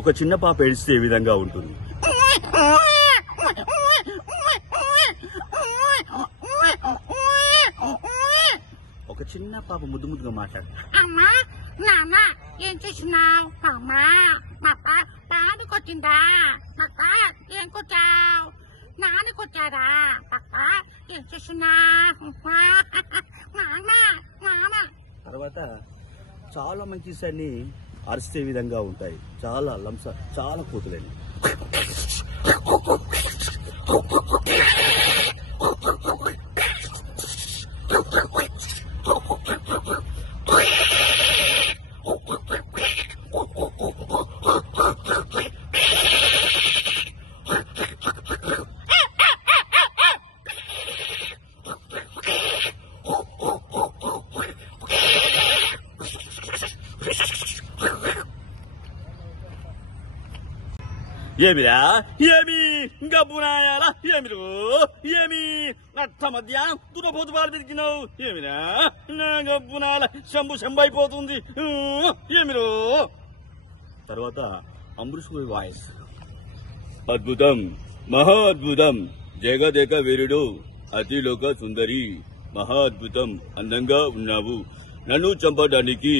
ఒక చిన్న పాప ఏడిస్తే ఏ విధంగా ఉంటుంది? ఒక చిన్న పాప ముద్దు ముద్దుగా మాట్లాడు. అమ్మా నాన్న ఏం చేసినావు? అమ్మా పాప పాడుకొచ్చిందా? పక్క ఏం కొచ్చావు? నాన్న కొచ్చారా? పక్క ఏం చేసినావు? తర్వాత చాలా మంకీస్ అన్ని అరిస్తే విధంగా ఉంటాయి. చాలా లంస, చాలా కోతులని. ఏమిరా? ఏమి గబ్బునాయాలా? ఏమిరు? ఏమి అట్ట మధ్యాహ్నం దురపోతు బాలు పెరిగినావు? ఏమిరా? నా గబ్బునాల శంభు అయిపోతుంది. ఏమిరు? తర్వాత అమృష్ వాయిస్. అద్భుతం, మహా అద్భుతం, జగదేక వీరుడు, అతిలోక సుందరి, మహా అద్భుతం, అందంగా ఉన్నావు. నన్ను చంపడానికి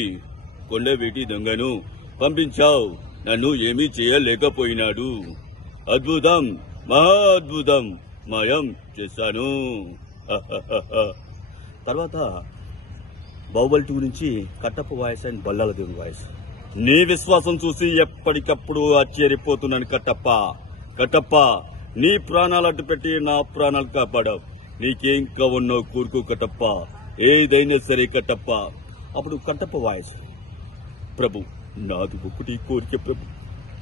కొండవీటి దొంగను పంపించావు. నన్ను ఏమీ చేయలేకపోయినాడు. అద్భుతం, మహా అద్భుతం, మాయం చేశాను. తర్వాత బాహుబలి 2 నుంచి కట్టప్ప వాయిస్ అండ్ బల్లాల దేవుని వాయిస్. నీ విశ్వాసం చూసి ఎప్పటికప్పుడు ఆశ్చర్యపోతున్నాను కట్టప్ప. కట్టప్ప, నీ ప్రాణాలు అడ్డు పెట్టి నా ప్రాణాలు కాపాడావు. నీకేం కావన్నావు కోరుకో కట్టప్ప, ఏదైనా సరే కట్టప్ప. అప్పుడు కట్టప్ప వాయిస్. ప్రభు, నాది ఒకటి కోరిక ప్రభు,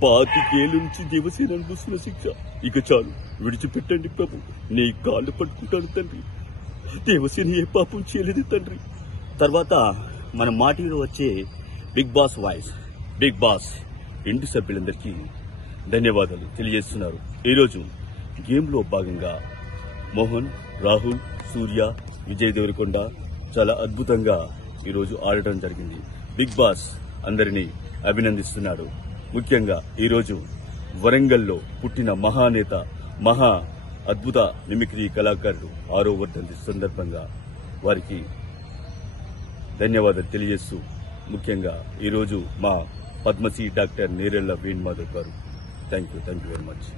25 ఏళ్ల నుంచి దేవసేన అనుభవిస్తున్న శిక్ష ఇక చాలు, విడిచిపెట్టండి ప్రభు. నీ కాళ్ళు పట్టుకుంటాను తండ్రి. దేవసేన ఏ పాపం చేయలేదు తండ్రి. తర్వాత మన మాటిలో వచ్చే Bigg Boss voice. Bigg Boss ఇంటి సభ్యులందరికీ ధన్యవాదాలు తెలియజేస్తున్నారు. ఈరోజు గేమ్ లో భాగంగా మోహన్, రాహుల్, సూర్య, విజయ్ దేవరకొండ చాలా అద్భుతంగా ఈరోజు ఆడటం జరిగింది. బిగ్ బాస్ అందరినీ అభినందిస్తున్నాడు. ముఖ్యంగా ఈరోజు వరంగల్లో పుట్టిన మహానేత, మహా అద్భుత మిమిక్రీ కళాకారుడు 6వ వర్ధంతి సందర్భంగా వారికి ధన్యవాదాలు తెలియజేస్తూ, ముఖ్యంగా ఈరోజు మా పద్మశ్రీ డాక్టర్ నేరెళ్ల వేణుమాధవ్ గారు. Thank you very much.